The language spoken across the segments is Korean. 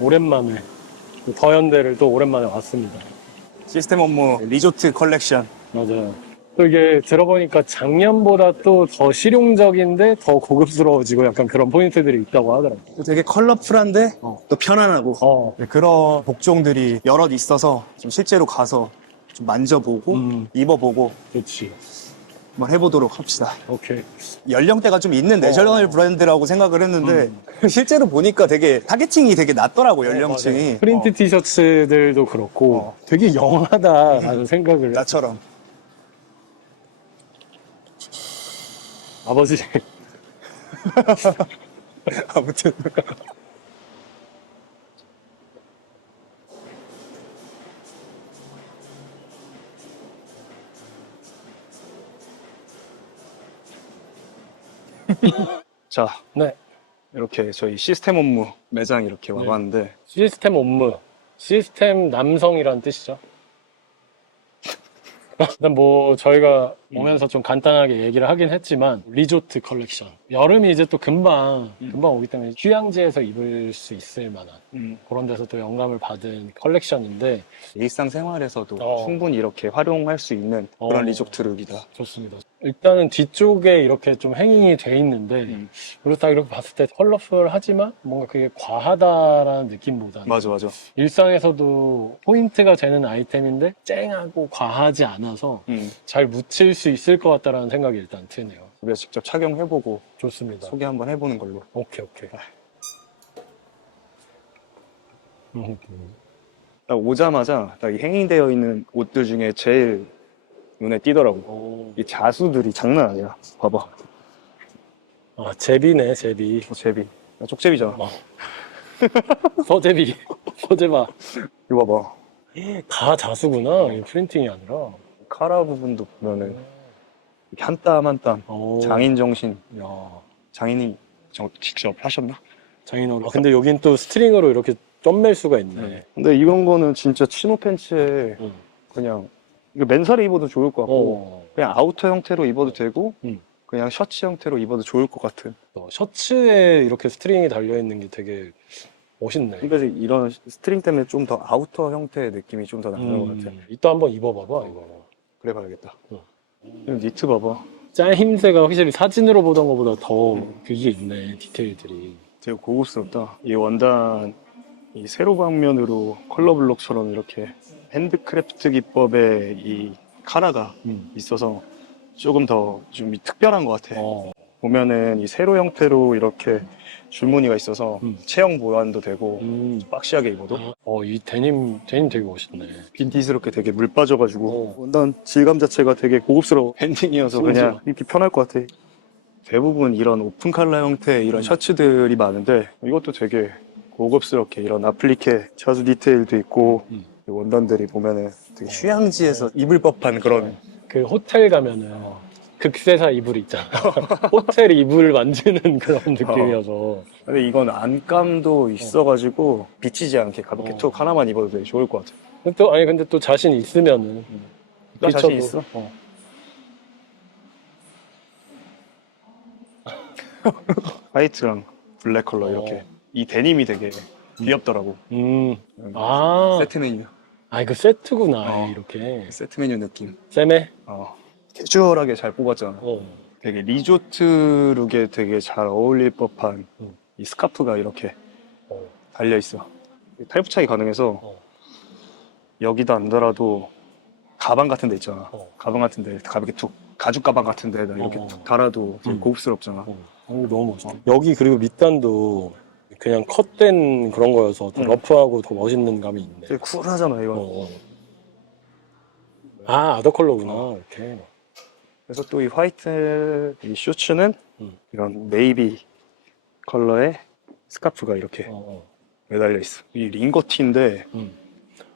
오랜만에 더현대를 또 오랜만에 왔습니다. 시스템 업무 리조트 컬렉션. 맞아요. 또 이게 들어보니까 작년보다 또 더 실용적인데 더 고급스러워지고 약간 그런 포인트들이 있다고 하더라고요. 되게 컬러풀한데 어. 또 편안하고 어, 네, 그런 복종들이 여럿 있어서 좀 실제로 가서 좀 만져보고 음. 입어보고 그렇지. 한번 해보도록 합시다. 오케이. 연령대가 좀 있는 내셔널 브랜드라고 생각을 했는데 실제로 보니까 되게 타겟팅이 되게 낮더라고 연령층이. 어. 프린트 어, 티셔츠들도 그렇고 어. 되게 영하다라는 생각을 나처럼. 아버지 아무튼 자 네 이렇게 저희 시스템 업무 매장 이렇게 네. 와봤는데 시스템 업무 시스템 남성이란 뜻이죠. 일단 뭐 저희가 오면서 좀 간단하게 얘기를 하긴 했지만 리조트 컬렉션 여름이 이제 또 금방 금방 오기 때문에 휴양지에서 입을 수 있을 만한 음, 그런 데서 또 영감을 받은 컬렉션인데 일상생활에서도 어. 충분히 이렇게 활용할 수 있는 그런 어. 리조트 룩이다. 좋습니다. 일단은 뒤쪽에 이렇게 좀 행잉이 돼 있는데 음. 그렇다 이렇게 봤을 때 컬러풀하지만 뭔가 그게 과하다라는 느낌보다는 맞아 맞아. 일상에서도 포인트가 되는 아이템인데 쨍하고 과하지 않아서 음, 잘 묻힐 수 있을 것 같다라는 생각이 일단 드네요. 우리가 직접 착용해보고 좋습니다. 소개 한번 해보는 걸로. 오케이 오케이. 음, 딱 오자마자 딱 이 행잉되어 있는 옷들 중에 제일 눈에 띄더라고. 오. 이 자수들이 장난 아니야. 봐봐. 아 제비네 제비. 어, 제비. 나 쪽제비잖아. 어. 서제비. 서제바. 이거 봐봐. 다 자수구나. 이 프린팅이 아니라. 카라 부분도 보면은 이렇게 한땀 한 땀 오. 장인 정신. 야. 장인이 저 직접 하셨나? 장인어른. 근데 여긴 또 스트링으로 이렇게 쫌맬 수가 있네. 근데 이런 거는 진짜 치노 팬츠에 응. 그냥 이거 맨살에 입어도 좋을 것 같고 어. 그냥 아우터 형태로 입어도 되고 응. 그냥 셔츠 형태로 입어도 좋을 것 같은. 또 셔츠에 이렇게 스트링이 달려 있는 게 되게 멋있네. 근데 이런 스트링 때문에 좀 더 아우터 형태의 느낌이 좀 더 나는 것 같아. 음, 이따 한번 입어봐봐 이거. 그래 봐야겠다. 응. 이 니트 봐봐. 짜임새가 확실히 사진으로 보던 것보다 더 그게 있네 디테일들이. 되게 고급스럽다. 이 원단 이 세로 방면으로 컬러 블록처럼 이렇게 핸드크래프트 기법의 이 카라가 음. 있어서 조금 더 좀 특별한 것 같아. 어. 보면은 이 세로 형태로 이렇게 줄무늬가 있어서 음. 체형 보완도 되고 음. 박시하게 입어도 어, 이 데님 데님 되게 멋있네. 빈티스럽게 되게 물 빠져가지고 어. 원단 질감 자체가 되게 고급스러워 밴딩이어서 그냥. 입기 편할 것 같아 대부분 이런 오픈 칼라 형태의 이런 음. 셔츠들이 많은데 이것도 되게 고급스럽게 이런 아플리케 자수 디테일도 있고 음. 이 원단들이 보면은 되게 휴양지에서 입을 법한 그런 그 호텔 가면은 극세사 이불 있잖아. 호텔 이불 만지는 그런 느낌이어서. 근데 이건 안감도 있어가지고 비치지 않게 가볍게 어. 툭 하나만 입어도 되게 좋을 것 같아 근데 또 아니 근데 또 자신 있으면은 나 자신 비춰도- 있어? 어. 화이트랑 블랙 컬러 어. 이렇게 이 데님이 되게 귀엽더라고 음. 아. 세트 메뉴 아 이거 세트구나 어. 이렇게. 세트 메뉴 느낌 쌤에. 어. 캐주얼하게 잘 뽑았잖아 어. 되게 리조트 룩에 되게 잘 어울릴 법한 음. 이 스카프가 이렇게 어. 달려 있어 타입 차이 가능해서 어. 여기다 안 달아도 가방 같은 데 있잖아 어. 가방 같은 데 가볍게 툭 가죽 가방 같은 데다 이렇게 어. 툭 달아도 되게 음. 고급스럽잖아 어, 이거 너무 멋있어. 여기 그리고 밑단도 그냥 컷된 그런 거여서 더 음. 러프하고 더 멋있는 감이 있네. 되게 쿨하잖아 이거 어, 어. 아, 아더 컬러구나. 이렇게. 그래서 또 이 화이트 이 셔츠는 음. 이런 네이비 컬러의 스카프가 이렇게 어, 어. 매달려 있어. 이 링거티인데 음.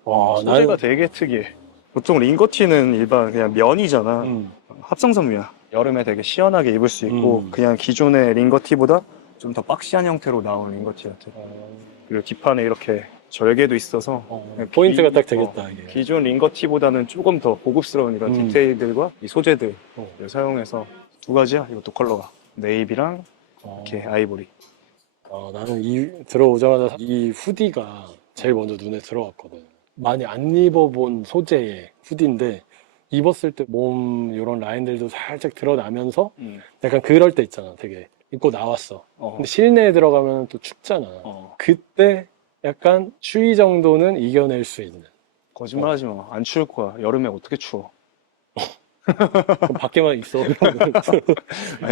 와, 소재가 나는 되게 특이해. 보통 링거티는 일반 그냥 면이잖아. 음. 합성섬유야. 여름에 되게 시원하게 입을 수 있고 음. 그냥 기존의 링거티보다 좀 더 박시한 형태로 나온 링거티 같아. 어, 그리고 뒷판에 이렇게 절개도 있어서 어, 그냥 포인트가 기- 딱 되겠다, 이게. 기존 링거티보다는 조금 더 고급스러운 이런 음. 디테일들과 이 소재들을 어. 사용해서 두 가지야. 이것도 컬러가 네이비랑 어. 이렇게 아이보리. 어, 나는 이 들어오자마자 이 후디가 제일 먼저 눈에 들어왔거든. 많이 안 입어본 소재의 후디인데 입었을 때 몸 이런 라인들도 살짝 드러나면서 음. 약간 그럴 때 있잖아. 되게 입고 나왔어. 어. 근데 실내에 들어가면 또 춥잖아. 어. 그때 약간 추위 정도는 이겨낼 수 있는. 거짓말 하지 마. 안 추울 거야. 여름에 어떻게 추워? 그럼 밖에만 있어. 아니,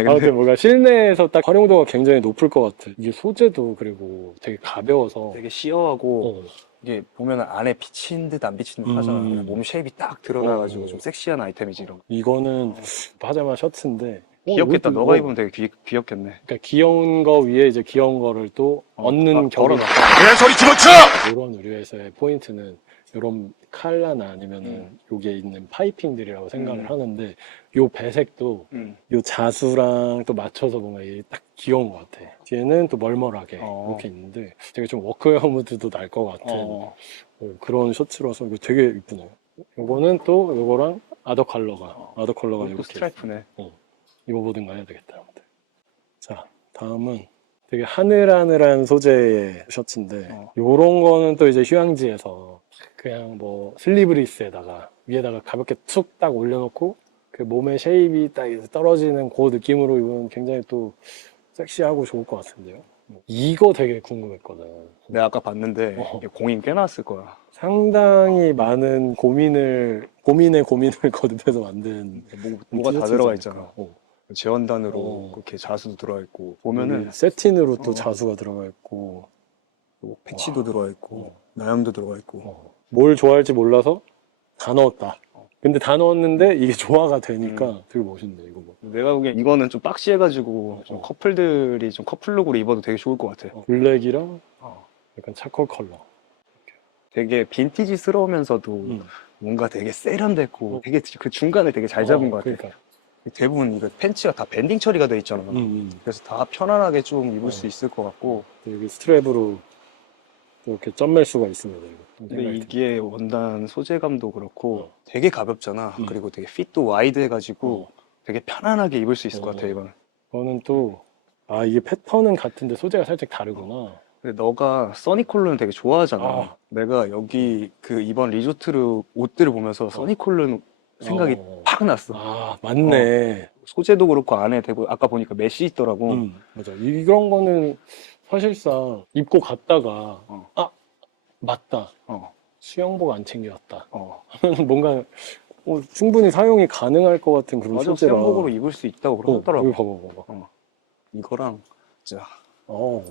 근데 아무튼 뭔가 실내에서 딱 활용도가 굉장히 높을 것 같아. 이게 소재도 그리고 되게 가벼워서. 되게 시어하고 어, 이게 보면은 안에 비친 듯 안 비친 듯 음. 하잖아. 그냥 몸 쉐입이 딱 들어가가지고 어. 좀 섹시한 아이템이지 이런 거. 이거는 파자마 셔츠인데. 어, 귀엽겠다. 너가 뭐- 입으면 되게 귀, 귀엽겠네. 그러니까 귀여운 거 위에 이제 귀여운 거를 또 어, 얻는 아, 걸어놔. 그냥 소리 집어쳐! 이런 의류에서의 포인트는 이런 칼라나 아니면은 음. 여기에 있는 파이핑들이라고 생각을 음. 하는데 요 배색도 음. 요 자수랑 또 맞춰서 뭔가 이게 딱 귀여운 것 같아. 뒤에는 또 멀멀하게 어. 이렇게 있는데 되게 좀 워크웨어 무드도 날 것 같은 어. 어, 그런 셔츠라서 이거 되게 이쁘네요. 요거는 또 요거랑 아더 컬러가 어. 아더 컬러가 또 이렇게 스트라이프네. 입어보든가 해야 되겠다. 아무튼. 자, 다음은 되게 하늘하늘한 소재의 셔츠인데, 어. 요런 거는 또 이제 휴양지에서 그냥 뭐 슬리브리스에다가 위에다가 가볍게 툭 딱 올려놓고 그 몸의 쉐입이 딱 이제 떨어지는 그 느낌으로 입으면 굉장히 또 섹시하고 좋을 것 같은데요. 이거 되게 궁금했거든. 내가 아까 봤는데 어. 공인 꽤 나왔을 거야. 상당히 많은 고민을, 고민의 고민을 거듭해서 만든 뭐, 뭐가 다 들어가 있잖아. 어. 재원단으로 어. 그렇게 자수도 들어가 있고 보면은 보면은 세틴으로 또 어. 자수가 들어가 있고 뭐 패치도 와. 들어가 있고 어. 나염도 들어가 있고 어, 뭘 좋아할지 몰라서 다 넣었다. 어. 근데 다 넣었는데 이게 조화가 되니까 음. 되게 멋있네 이거 뭐. 내가 보기엔 이거는 좀 박시해가지고 좀 어. 커플들이 좀 커플룩으로 입어도 되게 좋을 것 같아. 어, 블랙이랑 어. 약간 차콜 컬러. 되게 빈티지스러우면서도 음. 뭔가 되게 세련됐고 어. 되게 그 중간을 되게 잘 잡은 어, 것 같아. 그러니까. 대부분 이거 팬츠가 다 밴딩 처리가 돼 있잖아. 음, 음. 그래서 다 편안하게 좀 입을 어. 수 있을 것 같고. 또 여기 스트랩으로 또 이렇게 점멜 수가 있습니다. 이거. 근데 생각이 이게 원단 소재감도 그렇고 어. 되게 가볍잖아. 음. 그리고 되게 핏도 와이드 드- 해가지고 어. 되게 편안하게 입을 수 있을 것 어. 같아, 이건. 이거는 또 아 이게 패턴은 같은데 소재가 살짝 다르구나. 근데 너가 써니콜론 되게 좋아하잖아. 아. 내가 여기 그 이번 리조트르 옷들을 보면서 써니콜론 생각이 어. 팍 났어. 아 맞네. 소재도 그렇고 안에 되고 아까 보니까 메시 있더라고. 음, 맞아. 이런 거는 사실상 입고 갔다가 어. 아 맞다. 어, 수영복 안 챙겨왔다. 어. 뭔가 어, 충분히 사용이 가능할 것 같은 그런 맞아, 소재라. 수영복으로 입을 수 있다고 어, 그러더라고. 여기 봐봐, 봐봐. 이거랑 진짜 어,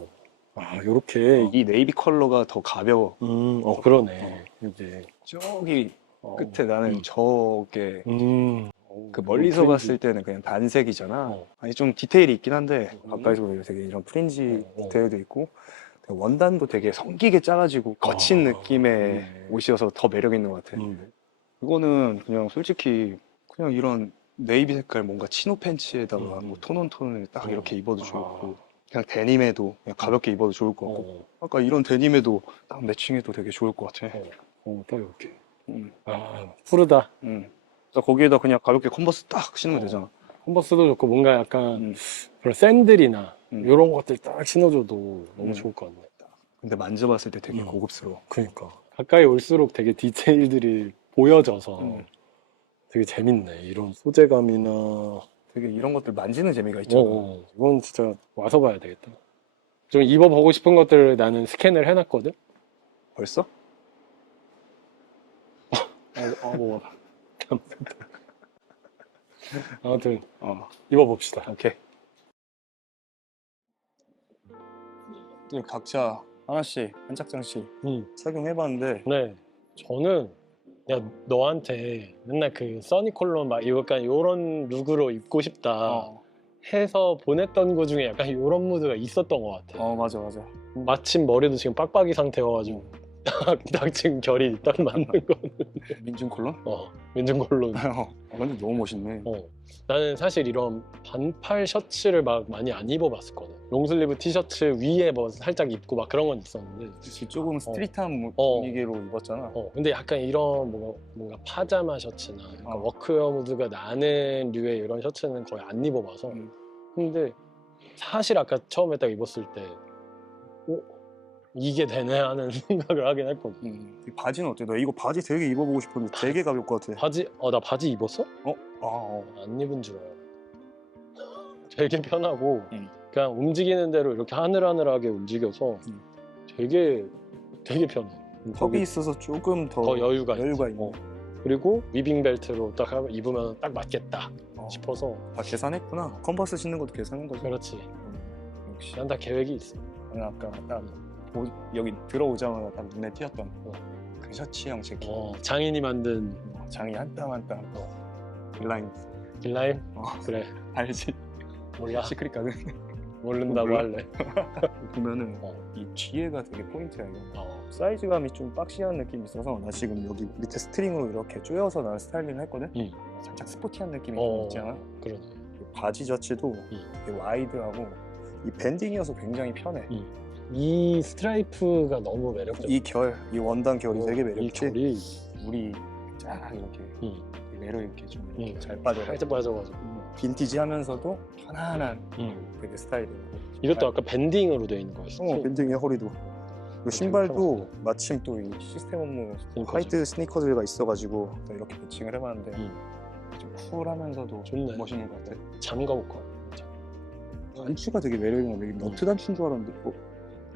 아, 요렇게. 이 네이비 컬러가 더 가벼워. 음, 어, 그러네. 이제. 저기 어, 끝에 나는 음. 저게 음. 그 멀리서 프린지. 봤을 때는 그냥 단색이잖아. 어. 아니 좀 디테일이 있긴 한데 음. 가까이서 보면 되게 이런 프린지 어, 어. 디테일도 있고 원단도 되게 성기게 짜가지고 거친 아, 느낌의 네. 옷이어서 더 매력 있는 것 같아. 음. 이거는 그냥 솔직히 그냥 이런 네이비 색깔 뭔가 치노 팬츠에다가 음. 뭐 톤온 톤을 딱 어. 이렇게 입어도 아. 좋고 그냥 데님에도 그냥 가볍게 입어도 좋을 것 같고 어, 아까 이런 데님에도 딱 매칭해도 되게 좋을 것 같아. 어, 어, 딱 이렇게. 음, 아, 푸르다. 음. 그래서 거기에다 그냥 가볍게 컨버스 딱 신으면 어. 되잖아. 컨버스도 좋고, 뭔가 약간 음. 그런 샌들이나 음. 이런 것들 딱 신어줘도 너무 음. 좋을 것 같네. 근데 만져봤을 때 되게 음. 고급스러워. 그니까. 가까이 올수록 되게 디테일들이 보여져서 음. 되게 재밌네. 이런 소재감이나. 되게 이런 것들 만지는 재미가 어, 있잖아. 어, 이건 진짜 와서 봐야 되겠다. 좀 입어보고 싶은 것들을 나는 스캔을 해놨거든? 벌써? 아, 아, 뭐. 아무튼, 어, 입어봅시다. 오케이. 또 각자 하나씩 한 짝장씩 음. 착용해봤는데 네. 저는, 야, 너한테 맨날 그 써니콜론 막 약간 요런 룩으로 입고 싶다 어, 해서 보냈던 거 중에 약간 요런 무드가 있었던 것 같아. 어 맞아 맞아. 마침 머리도 지금 빡빡이 상태여가지고 딱, 딱 지금 결이 딱 맞는 거. 민준 콜론? 어, 민중콜론. 어, 근데 너무 멋있네. 어. 나는 사실 이런 반팔 셔츠를 막 많이 안 입어봤었거든. 롱슬리브 티셔츠 위에 뭐 살짝 입고 막 그런 건 있었는데. 그치, 조금 스트릿한 어. 분위기로 입었잖아. 어, 근데 약간 이런 뭔가, 뭔가 파자마 셔츠나 약간 어. 워크웨어 무드가 나는 류의 이런 셔츠는 거의 안 입어봐서. 음. 근데 사실 아까 처음에 딱 입었을 때 어? 이게 되네 하는 생각을 하긴 했거든. 음, 이 바지는 어때? 나 이거 바지 되게 입어보고 싶었는데 되게 가벼울 것 같아. 바지, 어, 나 바지 입었어? 어? 아, 어. 안 입은 줄 알아. 되게 편하고, 음. 그냥 움직이는 대로 이렇게 하늘하늘하게 움직여서 음. 되게, 되게 편해. 턱이 거기 있어서 조금 더, 더 여유가, 여유가. 있네. 어. 그리고 위빙 벨트로 딱 하면- 입으면 딱 맞겠다 어. 싶어서 다 계산했구나. 컨버스 신는 것도 계산한 거지. 그렇지. 역시. 난 다 계획이 있어. 나는 아까 딱 보- 여기 들어오자마자 딱 눈에 띄었던 어. 그 셔츠형 재킷. 어, 장인이 만든 어, 장이 한 땀 한 땀. 빌라인. 딜라임? 어. 그래. 알지? 몰라. 시크릿 가든. 모른다고? 할래. 보면은 어. 이 뒤에가 되게 포인트야 이거. 어. 사이즈감이 좀 박시한 느낌이 있어서 나 지금 여기 밑에 스트링으로 이렇게 조여서 나 스타일링을 했거든. 응. 살짝 스포티한 느낌이 어. 좀 있잖아. 그러네. 이 바지 자체도 되게 와이드하고 이 밴딩이어서 굉장히 편해. 응. 이 스트라이프가 너무 매력적이야. 이 결, 이 원단 결이 어, 되게 이 매력있지. 결이 물이 쫙 이렇게 응. 매력 있게 좀 응. 이렇게 잘 빠져. 살짝 빠져가지고. 빈티지하면서도 편안한 응. 되게 스타일이고. 이것도 아까 밴딩으로 되어 있는 거였어. 어, 밴딩이야 허리도. 그리고 신발도. 마침 또 이 시스템 업무 스니커즈. 화이트 스니커즈가 있어가지고 또 이렇게 매칭을 해봤는데 응. 좀 쿨하면서도 좋네. 멋있는 것 같아. 잠가 볼까? 단추가 되게 매력있는 거. 너트 단추인 줄 알았는데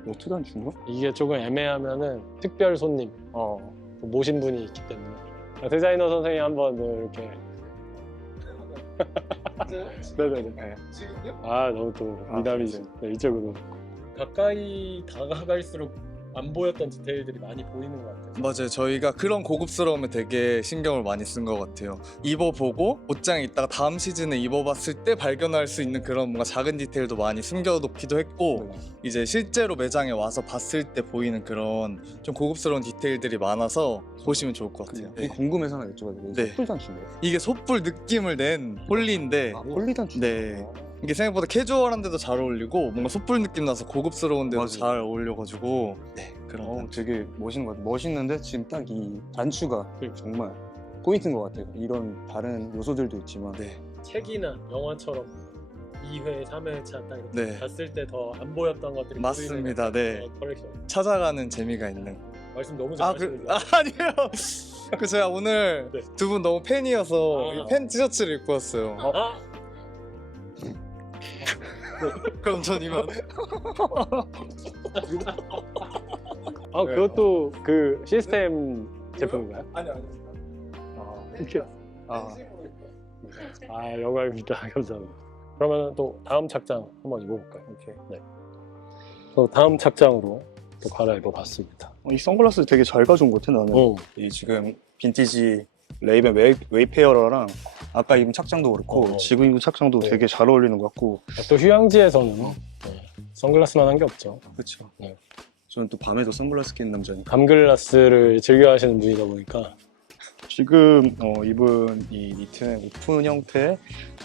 어? 너트 단추인가? 이게 조금 애매하면은 특별 손님 어. 모신 분이 있기 때문에 아, 디자이너 선생님 한번 이렇게 네네네 네. 아 너무 또 아, 미남이시 그러세요? 네, 이쪽으로 가까이 다가갈수록 안 보였던 디테일들이 많이 보이는 것 같아요 맞아요. 저희가 그런 고급스러움에 되게 신경을 많이 쓴 것 같아요. 입어보고 옷장에 있다가 다음 시즌에 입어봤을 때 발견할 수 있는 그런 뭔가 작은 디테일도 많이 숨겨놓기도 했고 이제 실제로 매장에 와서 봤을 때 보이는 그런 좀 고급스러운 디테일들이 많아서 보시면 좋을 것 같아요. 이 궁금해서 하나 여쭤봐도 돼요? 네. 이게 솥불 느낌을 낸 홀리인데 아, 홀리 단추. 네. 이게 생각보다 캐주얼한데도 잘 어울리고 뭔가 솥불 느낌 나서 고급스러운데도 맞아요. 잘 어울려가지고 네 그런 어. 되게 멋있는 것 같아요. 멋있는데 지금 딱 이 단추가 정말 포인트인 것 같아요. 이런 다른 요소들도 있지만 네. 책이나 영화처럼 2회, 3회차 딱 이렇게 네. 봤을 때 더 안 보였던 것들이 맞습니다. 보이는 네. 어, 컬렉션 찾아가는 재미가 있는 말씀 너무 아, 잘하시는 그, 거아 아니에요. 그 제가 오늘 네. 두 분 너무 팬이어서 아. 이팬 티셔츠를 입고 왔어요. 아, 그럼 전 이만. 아 그것도 그 시스템 제품인가요? 아니 아니. 아, 이렇게 아, 아 영광입니다 감사합니다 그러면 또 다음 착장 한번 입어볼까요? 이렇게. 또 다음 착장으로 또 갈아입어봤습니다 어, 이 선글라스 되게 잘 가져온 것 같아 나는. 어. 이 지금 빈티지 레이벤 웨이, 웨이페어러랑 아까 입은 착장도 그렇고 어. 지금 입은 착장도 네. 되게 잘 어울리는 것 같고. 또 휴양지에서는 네, 선글라스만 한 게 없죠 그렇죠. 네. 저는 또 밤에도 선글라스 끼는 남자니까. 감글라스를 즐겨 하시는 분이다 보니까 지금 어, 입은 이 니트는 오픈 형태의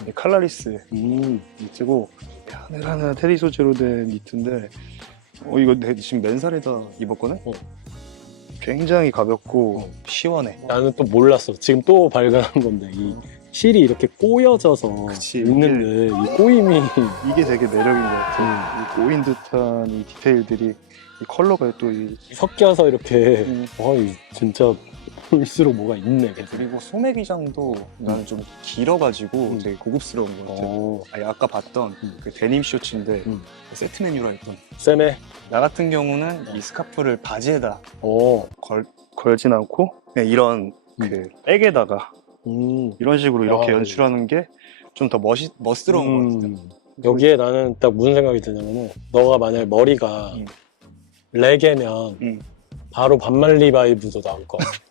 이 칼라리스 음. 니트고 하늘하늘 테디 소재로 된 니트인데 어 이거 내 지금 맨살에다 입었거든? 어. 굉장히 가볍고 시원해 나는 또 몰랐어 지금 또 발견한 건데 이 실이 이렇게 꼬여져서 그치, 있는데 이 꼬임이 이게 되게 매력인 것 같아 이 꼬인 듯한 이 디테일들이 이 컬러가 또 이 섞여서 이렇게 음. 와, 이 진짜 볼수록 뭐가 있네 계속 그리고 소매 기장도 나는 좀 길어가지고 음. 되게 고급스러운 것 같아 어, 아니, 아까 봤던 음. 그 데님 셔츠인데 음. 세트 메뉴라 했던. 쌤에 나 같은 경우는 이 스카프를 바지에다 어, 걸, 걸진 않고 그냥 이런 그 백에다가 음. 이런 식으로 이렇게 아, 연출하는 게 좀 더 멋있 멋스러운 것 같아요. 음. 여기에 나는 딱 무슨 생각이 드냐면은 너가 만약 머리가 음. 레게면 음. 바로 반말리 바이브도 나올.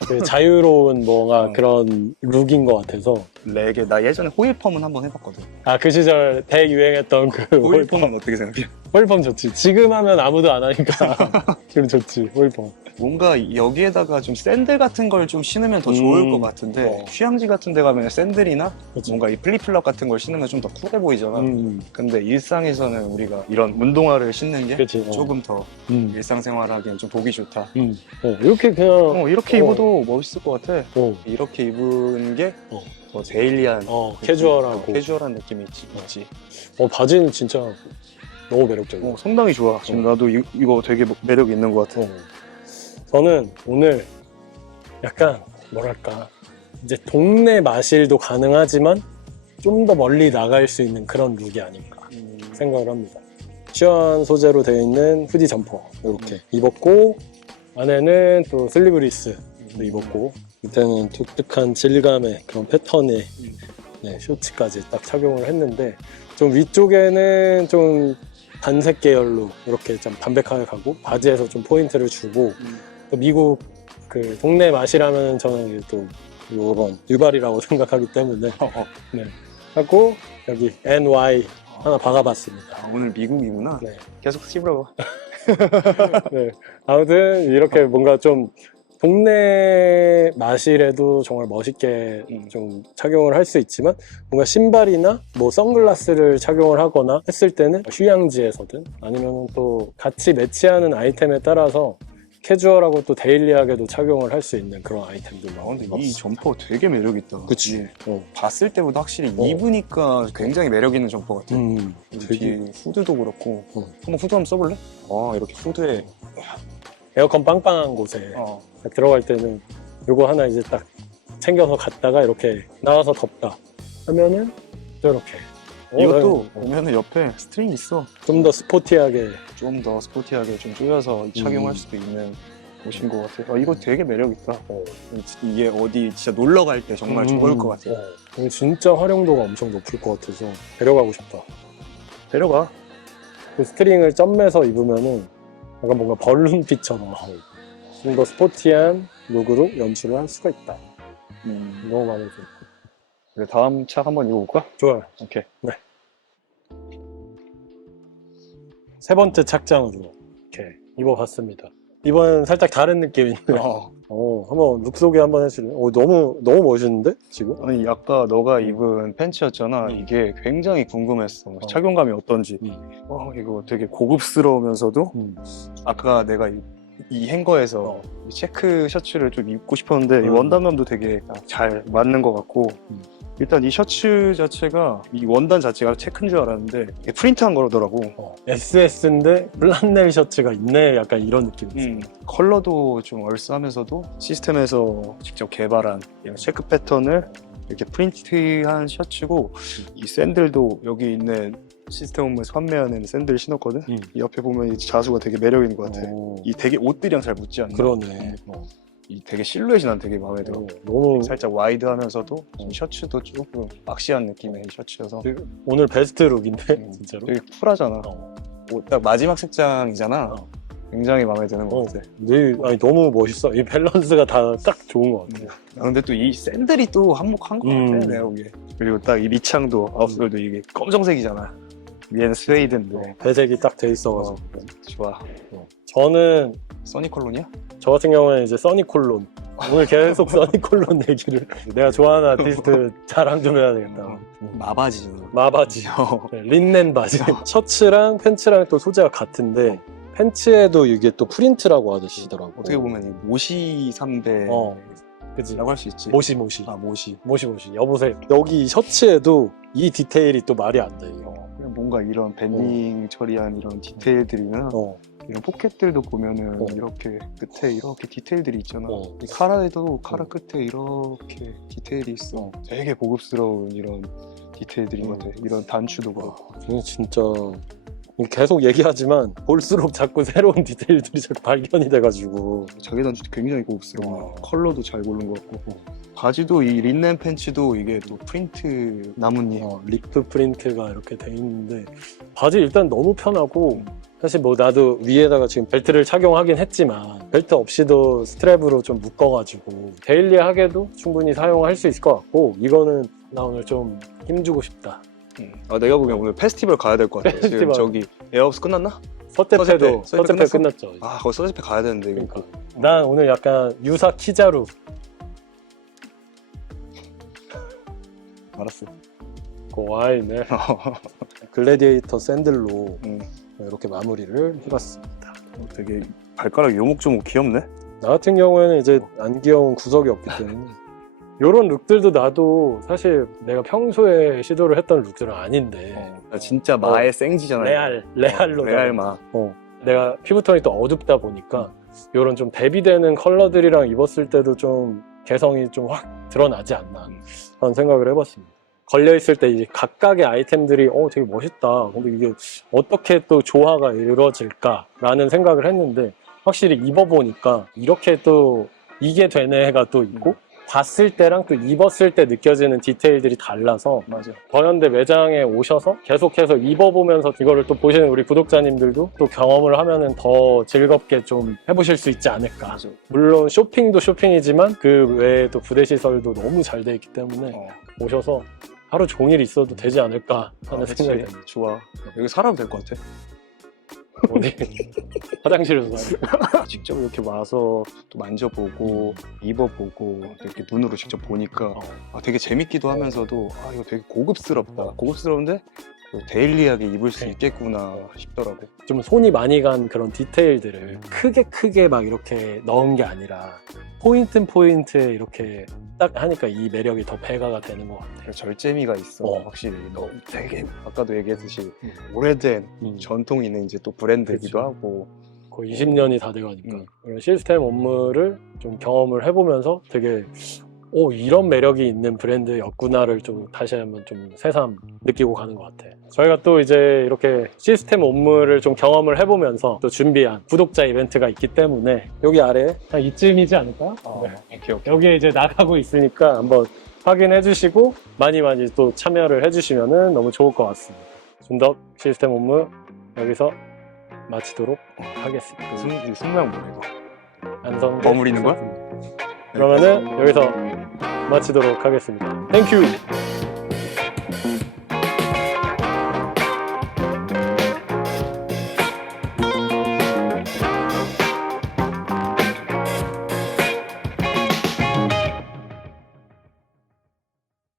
그 자유로운 뭔가 어. 그런 룩인 것 같아서 레게 나 예전에 호일펌은 한번 해봤거든. 아 그 시절 대유행했던 그 호일펌은 어떻게 생각해? 홀펌 좋지. 지금 하면 아무도 안 하니까 지금 좋지 홀펌. 뭔가 여기에다가 좀 샌들 같은 걸 좀 신으면 더 좋을 음. 것 같은데 어. 휴양지 같은 데 가면 샌들이나 그치. 뭔가 이 플립플랍 같은 걸 신으면 좀 더 쿨해 보이잖아. 음, 근데 일상에서는 우리가 이런 운동화를 신는 게 그치. 어. 조금 더 음, 일상생활 하기엔 좀 보기 좋다. 음. 어, 이렇게 그냥 어, 이렇게 어. 입어도 멋있을 것 같아. 어, 이렇게 입은 게 어. 더 데일리한 어, 느낌, 캐주얼하고. 캐주얼한 느낌이 있지. 어. 있지. 어, 바지는 진짜 너무 매력적이에요. 어, 상당히 좋아. 지금 나도 이, 이거 되게 매력 있는 것 같아. 어. 저는 오늘 약간 뭐랄까 이제 동네 마실도 가능하지만 좀 더 멀리 나갈 수 있는 그런 룩이 아닌가 생각을 합니다. 시원 소재로 되어 있는 후디 점퍼 이렇게 입었고 안에는 또 슬리브리스 입었고 밑에는 독특한 질감의 그런 패턴의 네, 쇼츠까지 딱 착용을 했는데 좀 위쪽에는 좀 단색 계열로 이렇게 좀 담백하게 가고 바지에서 좀 포인트를 주고 또 미국 그 동네 맛이라면 저는 또 요런 유발이라고 생각하기 때문에 네 하고 여기 NY 하나 박아봤습니다. 아, 오늘 미국이구나. 네. 계속 씹으라고. 네. 아무튼 이렇게 뭔가 좀 동네 마실에도 정말 멋있게 음. 좀 착용을 할 수 있지만 뭔가 신발이나 뭐 선글라스를 착용을 하거나 했을 때는 휴양지에서든 아니면 또 같이 매치하는 아이템에 따라서 캐주얼하고 또 데일리하게도 착용을 할 수 있는 그런 아이템들 아, 근데 이 점퍼 되게 매력 있다. 그치. 이게 어. 봤을 때보다 확실히 어. 입으니까 굉장히 매력 있는 점퍼 같아. 음, 되게 후드도 그렇고. 어. 한번 후드 한번 써볼래? 아 이렇게 후드에. 에어컨 빵빵한 곳에 어. 딱 들어갈 때는 요거 하나 이제 딱 챙겨서 갔다가 이렇게 나와서 덥다 하면은 또 이렇게 이것도 보면은 옆에 스트링 있어. 좀 더 스포티하게 좀 더 스포티하게 좀 조여서 착용할 음. 수도 있는 옷인 것 같아. 아, 이거 되게 매력 있다. 이게 어디 진짜 놀러 갈 때 정말 좋을 것 같아. 어, 이거 진짜 활용도가 엄청 높을 것 같아서 데려가고 싶다. 데려가. 그 스트링을 점매서 입으면은 약간 뭔가 벌룬핏처럼 좀 더 스포티한 룩으로 연출을 할 수가 있다. 음. 너무 마음에. 그래, 다음 차 한번 입어볼까? 좋아요. 오케이. 세 번째 착장으로 이렇게 입어봤습니다. 이번엔 살짝 다른 느낌인데. 어. 어, 한번 룩 소개 한번 해줄래요? 어, 너무, 너무 멋있는데? 지금? 아니 아까 너가 입은 팬츠였잖아. 음. 이게 굉장히 궁금했어. 어. 착용감이 어떤지. 음. 어, 이거 되게 고급스러우면서도 음. 아까 내가 이, 이 행거에서 어. 이 체크 셔츠를 좀 입고 싶었는데 이 음. 원단감도 되게 잘 맞는 것 같고 음. 일단 이 셔츠 자체가 이 원단 자체가 체크인 줄 알았는데 이게 프린트한 거라더라고. 어, SS인데 블란넬 셔츠가 있네. 약간 이런 느낌이 있어요. 음, 컬러도 좀 얼싸하면서도 시스템에서 직접 개발한 이런 체크 패턴을 이렇게 프린트한 셔츠고 이 샌들도 여기 있는 시스템홈에서 판매하는 샌들 신었거든. 음. 이 옆에 보면 이 자수가 되게 매력 있는 것 같아. 오, 이 되게 옷들이랑 잘 붙지 않나? 그러네. 어, 이 되게 실루엣이 난 되게 마음에 들어. 어, 너무 살짝 와이드하면서 이 셔츠도 조금 박시한 느낌의 이 셔츠여서 되게- 오늘 베스트 룩인데 음, 진짜로. 되게 쿨하잖아. 어, 뭐딱 마지막 색장이잖아. 어. 굉장히 마음에 드는 것 어, 같아. 네, 아니 너무 멋있어. 이 밸런스가 다 딱 좋은 것 같아. 아, 근데 또 이 샌들이 또 한몫한 것 같아 음. 내가 보기에 그리고 딱 이 밑창도 아웃솔도 이게 검정색이잖아 위에는 스웨이드인데 어, 배색이 딱돼 어, 있어가지고. 좋아 저는 써니콜론이야? 저 같은 경우에는 이제 써니콜론. 오늘 계속 써니콜론 얘기를. 내가 좋아하는 아티스트 자랑 좀 해야 되겠다. 음. 마바지 마바지. 네, 린넨 바지. 셔츠랑 팬츠랑 또 소재가 같은데 팬츠에도 이게 또 프린트라고 하시더라고. 어떻게 보면 이 모시 삼배라고 어, 그지. 할 수 있지 모시 모시. 아 모시 모시 모시. 여보세요. 여기 셔츠에도 이 디테일이 또 말이 안 돼. 이거. 그냥 뭔가 이런 밴딩 처리한 이런 디테일들이나 어, 이런 포켓들도 보면은 어. 이렇게 끝에 이렇게 디테일들이 있잖아 어. 이 카라에도 카라 어. 끝에 이렇게 디테일이 있어 되게 고급스러운 이런 디테일들인 것 음. 같아 이런 단추도 그렇고 이게 진짜 계속 얘기하지만 볼수록 자꾸 새로운 디테일들이 자꾸 발견이 돼가지고 자기 단추도 굉장히 고급스러워. 어. 컬러도 잘 고른 것 같고. 바지도 이 린넨 팬츠도 이게 또 프린트 나뭇잎. 어, 리프 프린트가 이렇게 돼 있는데 바지 일단 너무 편하고 사실 뭐 나도 위에다가 지금 벨트를 착용하긴 했지만 벨트 없이도 스트랩으로 좀 묶어가지고 데일리하게도 충분히 사용할 수 있을 것 같고 이거는 나 오늘 좀 힘주고 싶다 음. 아 내가 보기엔 오늘 페스티벌 가야 될 것 같아. 지금 페스티벌. 저기 에어업스 끝났나? 서태페도 서태페? 끝났죠 아 거기 서재페 가야 되는데 이거. 그러니까 난 오늘 약간 유사 키자루 알았어. 고와이네 글래디에이터 샌들로 음. 이렇게 마무리를 해봤습니다 어, 되게 발가락 요목조목 귀엽네. 나 같은 경우에는 이제 안 귀여운 구석이 없기 때문에 이런 룩들도 나도 사실 내가 평소에 시도를 했던 룩들은 아닌데 어, 진짜 마의 생지잖아요. 레알 레알로 레알 마. 어, 내가 피부톤이 또 어둡다 보니까 이런 좀 대비되는 컬러들이랑 입었을 때도 좀 개성이 좀 확 드러나지 않나 그런 생각을 해봤습니다. 걸려 있을 때 이제 각각의 아이템들이 어 되게 멋있다. 근데 이게 어떻게 또 조화가 이루어질까 라는 생각을 했는데 확실히 입어보니까 이렇게 또 이게 되네가 또 있고 봤을 때랑 또 입었을 때 느껴지는 디테일들이 달라서 맞아. 더현대 매장에 오셔서 계속해서 입어보면서 이거를 또 보시는 우리 구독자님들도 또 경험을 하면은 더 즐겁게 좀 해보실 수 있지 않을까. 맞아. 물론 쇼핑도 쇼핑이지만 그 외에 또 부대 시설도 너무 잘 돼 있기 때문에 어, 오셔서 하루 종일 있어도 되지 않을까 하는 아, 생각이 그치. 좋아. 여기 살아도 될것 같아. 어디 화장실에서 사요. 직접 이렇게 와서 또 만져보고 입어보고 이렇게 눈으로 직접 보니까 어. 아, 되게 재밌기도 하면서도 아 이거 되게 고급스럽다. 고급스러운데 또 데일리하게 입을 수 네. 있겠구나 싶더라고. 좀 손이 많이 간 그런 디테일들을 크게 크게 막 이렇게 넣은 게 아니라 포인트 포인트에 이렇게 딱 하니까 이 매력이 더 배가가 되는 것 같아요. 그래서 절제미가 있어. 어. 확실히 너 되게 아까도 얘기했듯이 음. 오래된 음. 전통 있는 이제 또 브랜드이기도 그치. 하고 거의 20년이 다 돼가니까 음. 그런 시스템 업무를 좀 경험을 해보면서 되게 오 이런 매력이 있는 브랜드였구나를 좀 다시 한번 좀 새삼 느끼고 가는 것 같아. 저희가 또 이제 이렇게 시스템 업무를 좀 경험을 해보면서 또 준비한 구독자 이벤트가 있기 때문에 여기 아래 한 이쯤이지 않을까? 어, 네. 오케이 오케이. 여기에 이제 나가고 있으니까 한번 확인해 주시고 많이 많이 또 참여를 해 주시면 너무 좋을 것 같습니다. 준덕 시스템 업무 여기서 마치도록 하겠습니다. 승, 승무양 뭐야 이거? 안성 버무리는 거야? 그러면은 여기서 마치도록 하겠습니다. 땡큐.